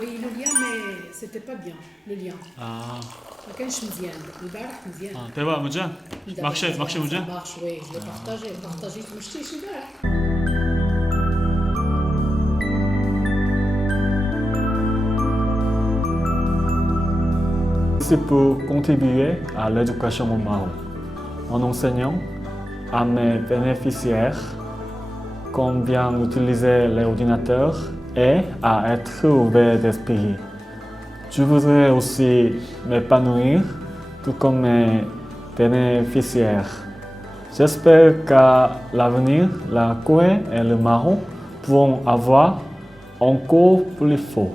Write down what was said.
envoyé le lien, mais c'était pas bien, le lien. Ah, اه ما كانش مزيان مجان مارش وي جو بارطاجي بارطاجي ما شفتيش البارح C'est pour contribuer à l'éducation en enseignant à mes bénéficiaires combien utiliser l'ordinateur et à être ouvert d'esprit. Je voudrais aussi m'épanouir tout comme mes bénéficiaires. J'espère qu'à l'avenir, la Corée et le Maroc pourront avoir encore plus fort.